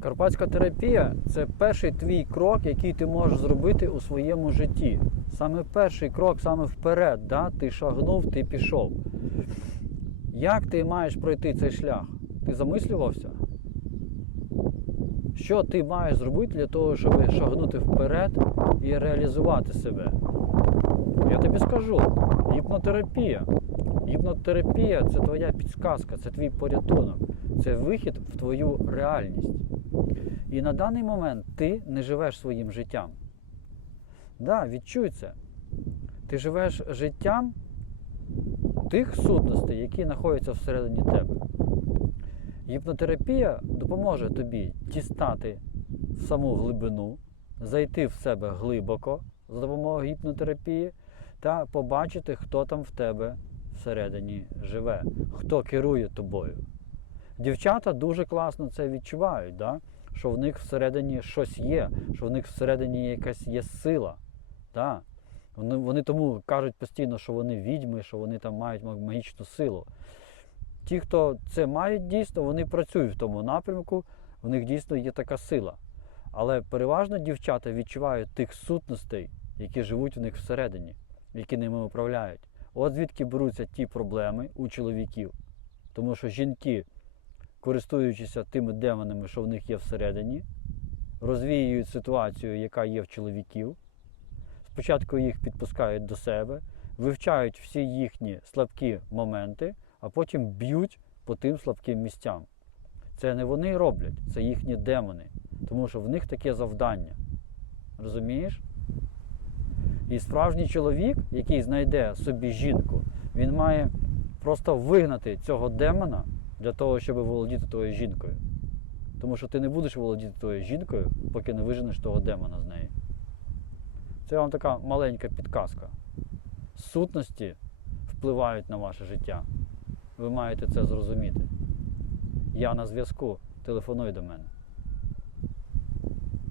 Карпатська терапія це перший твій крок, який ти можеш зробити у своєму житті. Саме перший крок, саме вперед. Да? Ти шагнув, ти пішов. Як ти маєш пройти цей шлях? Ти замислювався? Що ти маєш зробити для того, щоб шагнути вперед і реалізувати себе? Я тобі скажу: гіпнотерапія. Гіпнотерапія це твоя підсказка, це твій порятунок, це вихід в твою реальність. І на даний момент ти не живеш своїм життям. Да, відчуй це. Ти живеш життям тих сутностей, які знаходяться всередині тебе. Гіпнотерапія допоможе тобі дістати в саму глибину, зайти в себе глибоко за допомогою гіпнотерапії та побачити, хто там в тебе всередині живе, хто керує тобою. Дівчата дуже класно це відчувають, да? що в них всередині щось є, що в них всередині якась є сила. Да? Вони, вони тому кажуть постійно, що вони відьми, що вони там мають магічну силу. Ті, хто це мають дійсно, вони працюють в тому напрямку, в них дійсно є така сила. Але переважно дівчата відчувають тих сутностей, які живуть в них всередині, які ними управляють. От звідки беруться ті проблеми у чоловіків. Тому що жінки, користуючися тими демонами, що в них є всередині, розвіюють ситуацію, яка є в чоловіків. Спочатку їх підпускають до себе, вивчають всі їхні слабкі моменти, а потім б'ють по тим слабким місцям. Це не вони роблять, це їхні демони, тому що в них таке завдання. Розумієш? І справжній чоловік, який знайде собі жінку, він має просто вигнати цього демона для того, щоб володіти твоєю жінкою. Тому що ти не будеш володіти твоєю жінкою, поки не виженеш того демона з неї. Це вам така маленька підказка. Сутності впливають на ваше життя. Ви маєте це зрозуміти. Я на зв'язку. Телефонуй до мене.